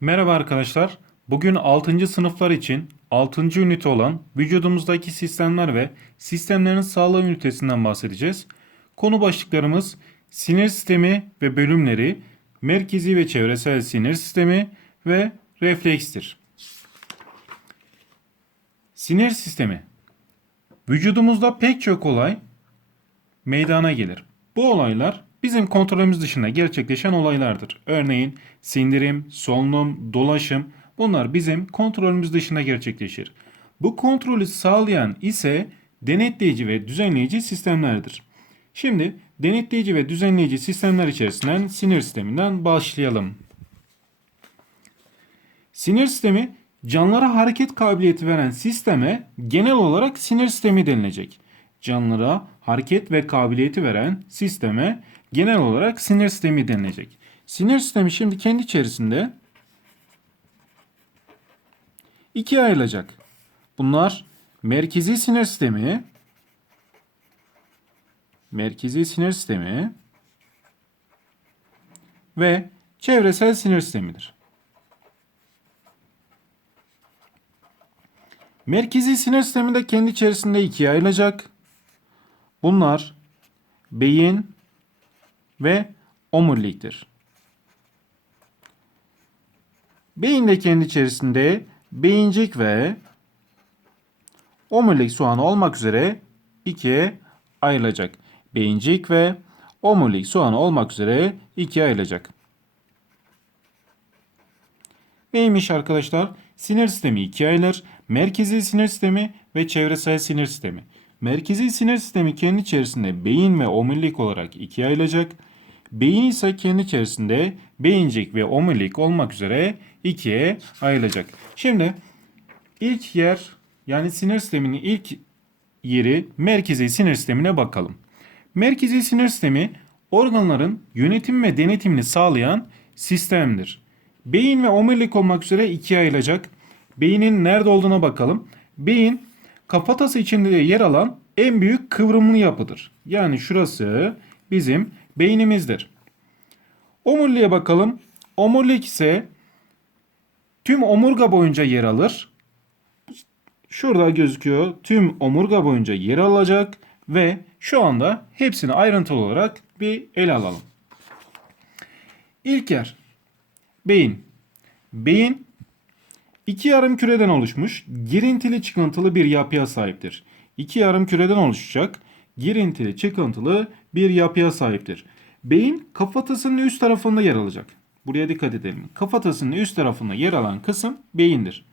Merhaba arkadaşlar. Bugün 6. sınıflar için 6. ünite olan vücudumuzdaki sistemler ve sistemlerin sağlığı ünitesinden bahsedeceğiz. Konu başlıklarımız sinir sistemi ve bölümleri, merkezi ve çevresel sinir sistemi ve reflekstir. Sinir sistemi Vücudumuzda pek çok olay meydana gelir. Bu olaylar bizim kontrolümüz dışında gerçekleşen olaylardır. Örneğin sindirim, solunum, dolaşım bunlar bizim kontrolümüz dışında gerçekleşir. Bu kontrolü sağlayan ise denetleyici ve düzenleyici sistemlerdir. Şimdi denetleyici ve düzenleyici sistemler içerisinden sinir sisteminden başlayalım. Sinir sistemi canlılara hareket kabiliyeti veren sisteme genel olarak sinir sistemi denilecek. Canlılara hareket ve kabiliyeti veren sisteme genel olarak sinir sistemi denilecek. Sinir sistemi şimdi kendi içerisinde ikiye ayrılacak. Bunlar merkezi sinir sistemi, merkezi sinir sistemi ve çevresel sinir sistemidir. Merkezi sinir sistemi de kendi içerisinde ikiye ayrılacak. Bunlar beyin ve omuriliktir. Beyin de kendi içerisinde beyincik ve omurilik soğanı olmak üzere ikiye ayrılacak. Beyincik ve omurilik soğanı olmak üzere ikiye ayrılacak. Neymiş arkadaşlar? Sinir sistemi ikiye ayrılır. Merkezi sinir sistemi ve çevresel sinir sistemi. Merkezi sinir sistemi kendi içerisinde beyin ve omurilik olarak ikiye ayrılacak. Beyin ise kendi içerisinde beyincik ve omurilik olmak üzere ikiye ayrılacak. Şimdi ilk yer yani sinir sisteminin ilk yeri merkezi sinir sistemine bakalım. Merkezi sinir sistemi organların yönetim ve denetimini sağlayan sistemdir. Beyin ve omurilik olmak üzere ikiye ayrılacak. Beynin nerede olduğuna bakalım. Beyin kafatası içinde yer alan en büyük kıvrımlı yapıdır. Yani şurası bizim beynimizdir. Omuriliğe bakalım. Omurilik ise tüm omurga boyunca yer alır. Şurada gözüküyor. Tüm omurga boyunca yer alacak ve şu anda hepsini ayrıntılı olarak bir ele alalım. İlk yer beyin. Beyin iki yarım küreden oluşmuş girintili çıkıntılı bir yapıya sahiptir. İki yarım küreden oluşacak girintili çıkıntılı bir yapıya sahiptir. Beyin kafatasının üst tarafında yer alacak. Buraya dikkat edelim. Kafatasının üst tarafında yer alan kısım beyindir.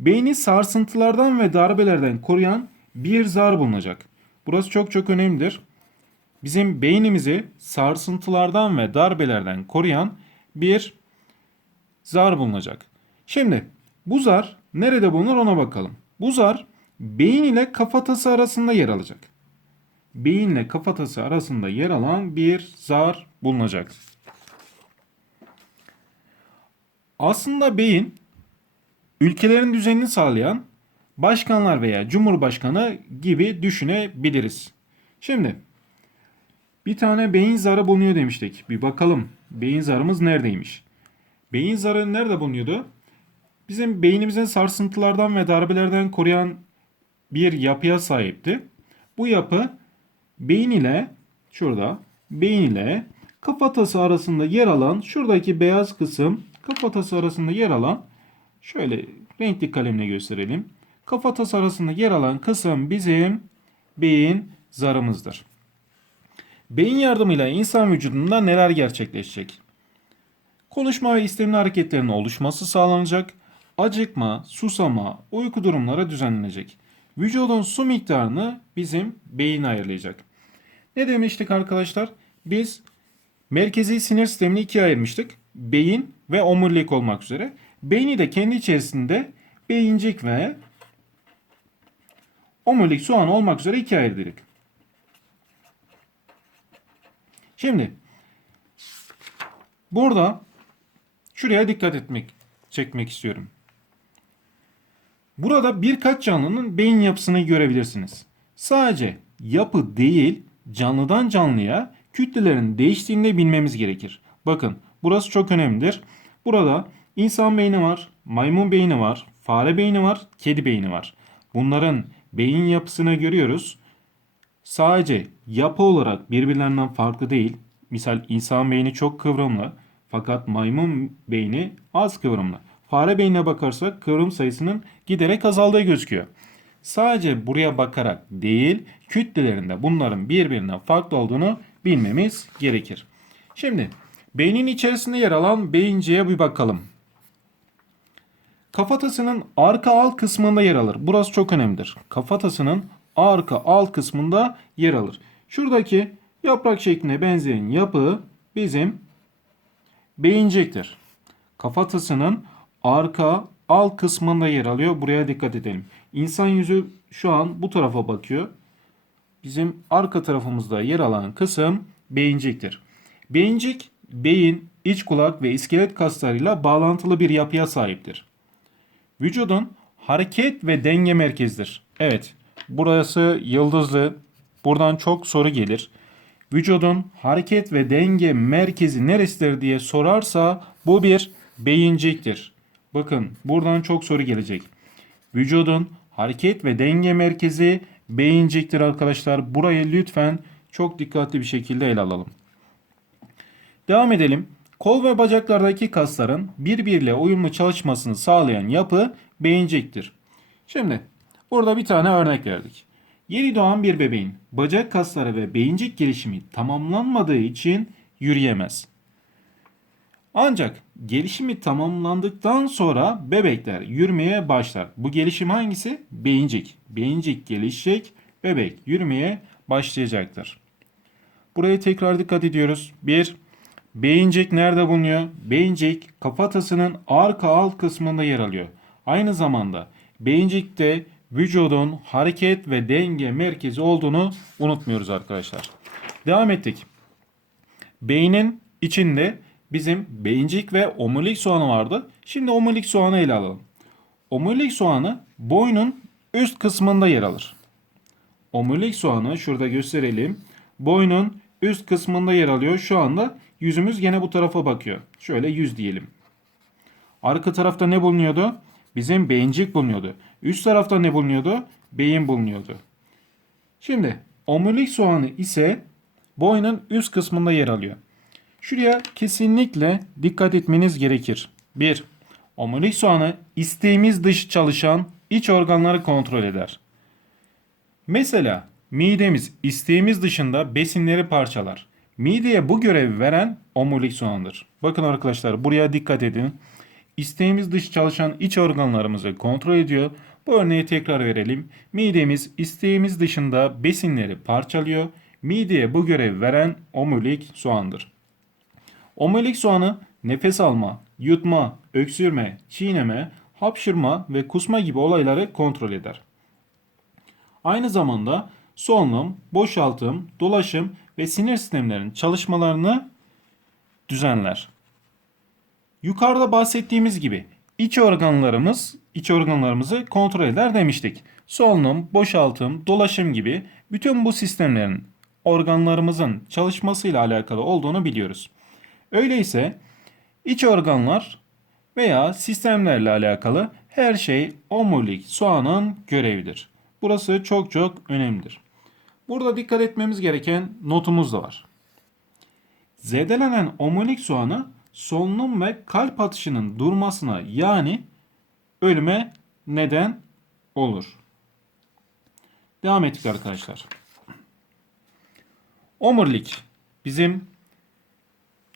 Beyni sarsıntılardan ve darbelerden koruyan bir zar bulunacak. Burası çok çok önemlidir. Bizim beynimizi sarsıntılardan ve darbelerden koruyan bir zar bulunacak. Şimdi bu zar nerede bulunur ona bakalım. Bu zar beyin ile kafatası arasında yer alacak. Beyin ile kafatası arasında yer alan bir zar bulunacak. Aslında beyin ülkelerin düzenini sağlayan başkanlar veya cumhurbaşkanı gibi düşünebiliriz. Şimdi bir tane beyin zarı bulunuyor demiştik. Bir bakalım beyin zarımız neredeymiş? Beyin zarı nerede bulunuyordu? Bizim beynimizin sarsıntılardan ve darbelerden koruyan bir yapıya sahipti. Bu yapı beyin ile şurada beyin ile kafatası arasında yer alan şuradaki beyaz kısım kafatası arasında yer alan şöyle renkli kalemle gösterelim. Kafatası arasında yer alan kısım bizim beyin zarımızdır. Beyin yardımıyla insan vücudunda neler gerçekleşecek? Konuşma ve istemli hareketlerinin oluşması sağlanacak. Acıkma, susama, uyku durumları düzenlenecek. Vücudun su miktarını bizim beyin ayarlayacak. Ne demiştik arkadaşlar? Biz merkezi sinir sistemini ikiye ayırmıştık. Beyin ve omurilik olmak üzere. Beyni de kendi içerisinde beyincik ve omurilik soğan olmak üzere ikiye ayırdık. Şimdi burada şuraya dikkat etmek çekmek istiyorum. Burada birkaç canlının beyin yapısını görebilirsiniz. Sadece yapı değil, canlıdan canlıya kütlelerin değiştiğini de bilmemiz gerekir. Bakın burası çok önemlidir. Burada İnsan beyni var, maymun beyni var, fare beyni var, kedi beyni var. Bunların beyin yapısını görüyoruz. Sadece yapı olarak birbirlerinden farklı değil. Misal insan beyni çok kıvrımlı fakat maymun beyni az kıvrımlı. Fare beynine bakarsak kıvrım sayısının giderek azaldığı gözüküyor. Sadece buraya bakarak değil, kütlelerinde bunların birbirinden farklı olduğunu bilmemiz gerekir. Şimdi beynin içerisinde yer alan beyinciye bir bakalım. Kafatasının arka alt kısmında yer alır. Burası çok önemlidir. Kafatasının arka alt kısmında yer alır. Şuradaki yaprak şekline benzeyen yapı bizim beyinciktir. Kafatasının arka alt kısmında yer alıyor. Buraya dikkat edelim. İnsan yüzü şu an bu tarafa bakıyor. Bizim arka tarafımızda yer alan kısım beyinciktir. Beyincik, beyin, iç kulak ve iskelet kaslarıyla bağlantılı bir yapıya sahiptir. Vücudun hareket ve denge merkezidir. Evet, burası yıldızlı. Buradan çok soru gelir. Vücudun hareket ve denge merkezi neresidir diye sorarsa bu bir beyinciktir. Bakın buradan çok soru gelecek. Vücudun hareket ve denge merkezi beyinciktir arkadaşlar. Burayı lütfen çok dikkatli bir şekilde ele alalım. Devam edelim. Kol ve bacaklardaki kasların birbiriyle uyumlu çalışmasını sağlayan yapı beyinciktir. Şimdi burada bir tane örnek verdik. Yeni doğan bir bebeğin bacak kasları ve beyincik gelişimi tamamlanmadığı için yürüyemez. Ancak gelişimi tamamlandıktan sonra bebekler yürümeye başlar. Bu gelişim hangisi? Beyincik. Beyincik gelişecek, bebek yürümeye başlayacaktır. Buraya tekrar dikkat ediyoruz. 1. Beyincik nerede bulunuyor? Beyincik kafatasının arka alt kısmında yer alıyor. Aynı zamanda beyincikte vücudun hareket ve denge merkezi olduğunu unutmuyoruz arkadaşlar. Devam ettik. Beynin içinde bizim beyincik ve omurilik soğanı vardı. Şimdi omurilik soğanı ele alalım. Omurilik soğanı boynun üst kısmında yer alır. Omurilik soğanı şurada gösterelim. Boynun üst kısmında yer alıyor. Şu anda yüzümüz gene bu tarafa bakıyor. Şöyle yüz diyelim. Arka tarafta ne bulunuyordu? Bizim beyincik bulunuyordu. Üst tarafta ne bulunuyordu? Beyin bulunuyordu. Şimdi omurilik soğanı ise boynun üst kısmında yer alıyor. Şuraya kesinlikle dikkat etmeniz gerekir. 1. Omurilik soğanı isteğimiz dışı çalışan iç organları kontrol eder. Mesela midemiz isteğimiz dışında besinleri parçalar. Mideye bu görevi veren omurilik soğanıdır. Bakın arkadaşlar buraya dikkat edin. İsteğimiz dışı çalışan iç organlarımızı kontrol ediyor. Bu örneği tekrar verelim. Midemiz isteğimiz dışında besinleri parçalıyor. Mideye bu görevi veren omurilik soğandır. Omurilik soğanı nefes alma, yutma, öksürme, çiğneme, hapşırma ve kusma gibi olayları kontrol eder. Aynı zamanda solunum, boşaltım, dolaşım ve sinir sistemlerinin çalışmalarını düzenler. Yukarıda bahsettiğimiz gibi iç organlarımız, iç organlarımızı kontrol eder demiştik. Solunum, boşaltım, dolaşım gibi bütün bu sistemlerin organlarımızın çalışmasıyla alakalı olduğunu biliyoruz. Öyleyse iç organlar veya sistemlerle alakalı her şey omurilik soğanın görevidir. Burası çok çok önemlidir. Burada dikkat etmemiz gereken notumuz da var. Zedelenen omurilik soğanı solunum ve kalp atışının durmasına yani ölüme neden olur. Devam ettik arkadaşlar. Omurilik bizim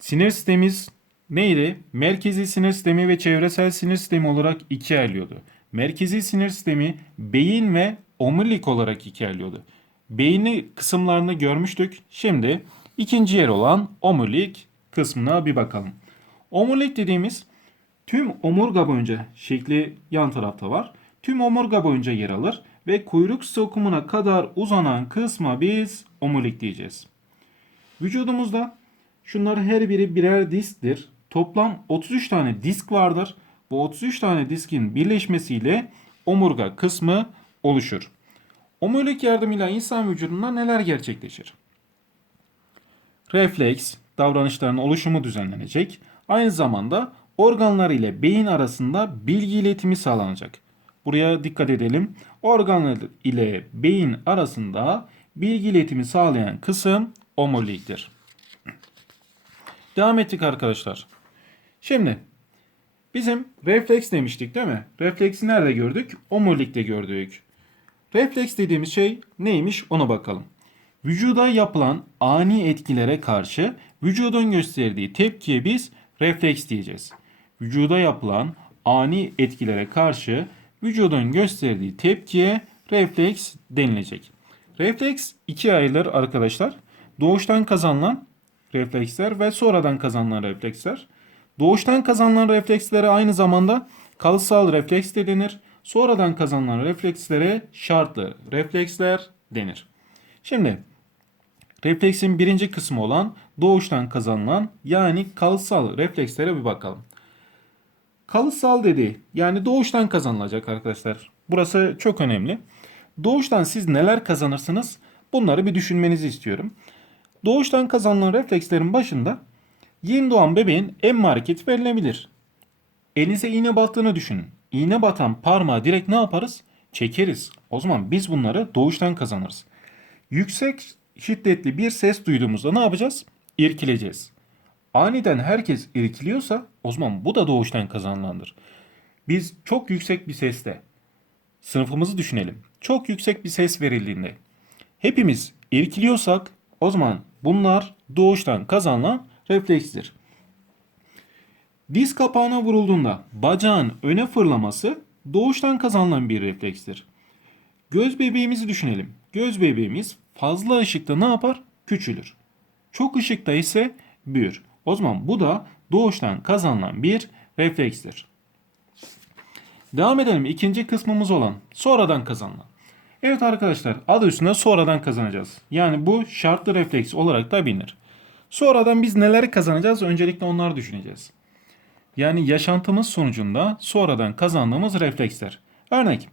sinir sistemimiz neydi? Merkezi sinir sistemi ve çevresel sinir sistemi olarak ikiye ayrılıyordu. Merkezi sinir sistemi beyin ve omurilik olarak ikiye ayrılıyordu. Beyni kısımlarını görmüştük. Şimdi ikinci yer olan omurilik kısmına bir bakalım. Omurilik dediğimiz tüm omurga boyunca şekli yan tarafta var. Tüm omurga boyunca yer alır ve kuyruk sokumuna kadar uzanan kısma biz omurilik diyeceğiz. Vücudumuzda şunlar her biri birer disktir. Toplam 33 tane disk vardır. Bu 33 tane diskin birleşmesiyle omurga kısmı oluşur. Omurilik yardımıyla insan vücudunda neler gerçekleşir? Refleks, davranışların oluşumu düzenlenecek. Aynı zamanda organlar ile beyin arasında bilgi iletimi sağlanacak. Buraya dikkat edelim. Organlar ile beyin arasında bilgi iletimi sağlayan kısım omuriliktir. Devam ettik arkadaşlar. Şimdi bizim refleks demiştik değil mi? Refleksi nerede gördük? Omurilikte gördük. Refleks dediğimiz şey neymiş ona bakalım. Vücuda yapılan ani etkilere karşı vücudun gösterdiği tepkiye biz refleks diyeceğiz. Vücuda yapılan ani etkilere karşı vücudun gösterdiği tepkiye refleks denilecek. Refleks ikiye ayrılır arkadaşlar. Doğuştan kazanılan refleksler ve sonradan kazanılan refleksler. Doğuştan kazanılan reflekslere aynı zamanda kalıtsal refleks de denir. Sonradan kazanılan reflekslere şartlı refleksler denir. Şimdi refleksin birinci kısmı olan doğuştan kazanılan yani kalıtsal reflekslere bir bakalım. Kalıtsal dedi yani doğuştan kazanılacak arkadaşlar. Burası çok önemli. Doğuştan siz neler kazanırsınız bunları bir düşünmenizi istiyorum. Doğuştan kazanılan reflekslerin başında yeni doğan bebeğin emme hareketi verilebilir. Elinize iğne battığını düşünün. İğne batan parmağı direkt ne yaparız? Çekeriz. O zaman biz bunları doğuştan kazanırız. Yüksek şiddetli bir ses duyduğumuzda ne yapacağız? İrkileceğiz. Aniden herkes irkiliyorsa o zaman bu da doğuştan kazanılandır. Biz çok yüksek bir sesle sınıfımızı düşünelim. Çok yüksek bir ses verildiğinde hepimiz irkiliyorsak o zaman bunlar doğuştan kazanılan reflekstir. Diz kapağına vurulduğunda bacağın öne fırlaması doğuştan kazanılan bir reflekstir. Göz bebeğimizi düşünelim. Göz bebeğimiz fazla ışıkta ne yapar? Küçülür. Çok ışıkta ise büyür. O zaman bu da doğuştan kazanılan bir reflekstir. Devam edelim ikinci kısmımız olan sonradan kazanılan. Evet arkadaşlar adı üstünde sonradan kazanacağız. Yani bu şartlı refleks olarak da bilinir. Sonradan biz neler kazanacağız? Öncelikle onları düşüneceğiz. Yani yaşantımız sonucunda sonradan kazandığımız refleksler. Örnek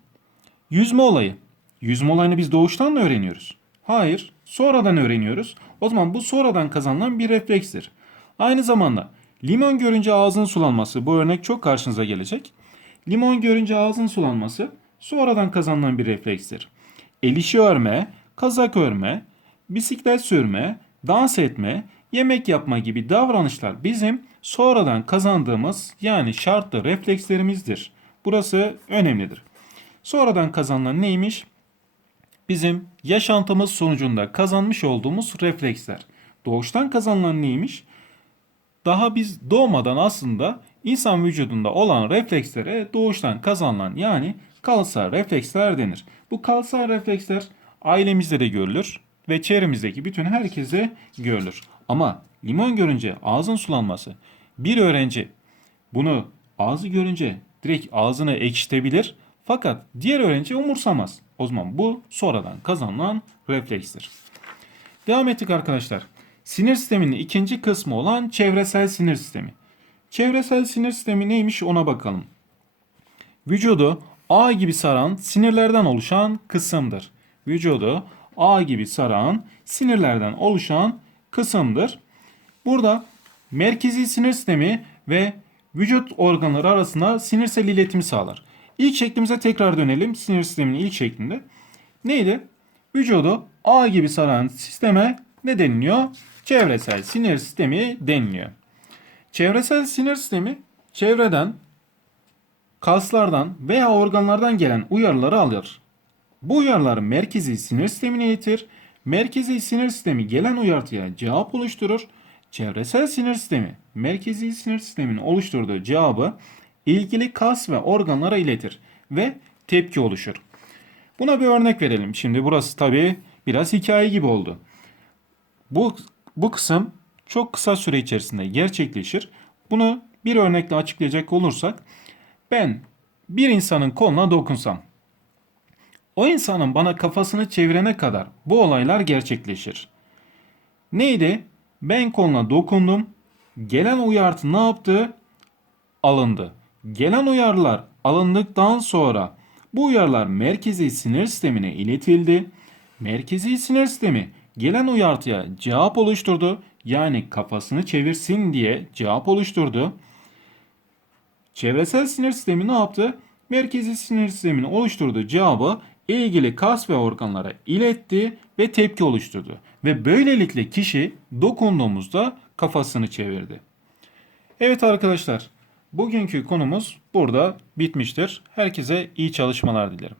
yüzme olayı. Yüzme olayını biz doğuştan mı öğreniyoruz? Hayır, sonradan öğreniyoruz. O zaman bu sonradan kazanılan bir reflekstir. Aynı zamanda limon görünce ağzın sulanması bu örnek çok karşınıza gelecek. Limon görünce ağzın sulanması sonradan kazanılan bir reflekstir. El işi örme, kazak örme, bisiklet sürme, dans etme, yemek yapma gibi davranışlar bizim sonradan kazandığımız yani şartlı reflekslerimizdir. Burası önemlidir. Sonradan kazanılan neymiş? Bizim yaşantımız sonucunda kazanmış olduğumuz refleksler. Doğuştan kazanılan neymiş? Daha biz doğmadan aslında insan vücudunda olan reflekslere doğuştan kazanılan yani kalıtsal refleksler denir. Bu kalıtsal refleksler ailemizde de görülür ve çevremizdeki bütün herkese görülür. Ama limon görünce ağzın sulanması bir öğrenci bunu ağzı görünce direkt ağzını ekşitebilir fakat diğer öğrenci umursamaz. O zaman bu sonradan kazanılan reflekstir. Devam ettik arkadaşlar. Sinir sisteminin ikinci kısmı olan çevresel sinir sistemi. Çevresel sinir sistemi neymiş ona bakalım. Vücudu ağ gibi saran sinirlerden oluşan kısımdır. Vücudu ağ gibi saran sinirlerden oluşan kısımdır. Burada merkezi sinir sistemi ve vücut organları arasında sinirsel iletimi sağlar. İlk şeklimize tekrar dönelim. Sinir sisteminin ilk şeklinde. Neydi? Vücudu ağ gibi saran sisteme ne deniliyor? Çevresel sinir sistemi deniliyor. Çevresel sinir sistemi çevreden, kaslardan veya organlardan gelen uyarıları alır. Bu uyarılar merkezi sinir sistemine iletir. Merkezi sinir sistemi gelen uyarıya cevap oluşturur. Çevresel sinir sistemi merkezi sinir sistemin oluşturduğu cevabı ilgili kas ve organlara iletir ve tepki oluşur. Buna bir örnek verelim. Şimdi burası tabii biraz hikaye gibi oldu. Bu bu kısım çok kısa süre içerisinde gerçekleşir. Bunu bir örnekle açıklayacak olursak ben bir insanın koluna dokunsam o insanın bana kafasını çevirene kadar bu olaylar gerçekleşir. Neydi? Ben koluna dokundum. Gelen uyarı ne yaptı? Alındı. Gelen uyarılar alındıktan sonra bu uyarılar merkezi sinir sistemine iletildi. Merkezi sinir sistemi gelen uyarıya cevap oluşturdu. Yani kafasını çevirsin diye cevap oluşturdu. Çevresel sinir sistemi ne yaptı? Merkezi sinir sisteminin oluşturduğu cevabı ilgili kas ve organlara iletti ve tepki oluşturdu. Ve böylelikle kişi dokunduğumuzda kafasını çevirdi. Evet arkadaşlar, bugünkü konumuz burada bitmiştir. Herkese iyi çalışmalar dilerim.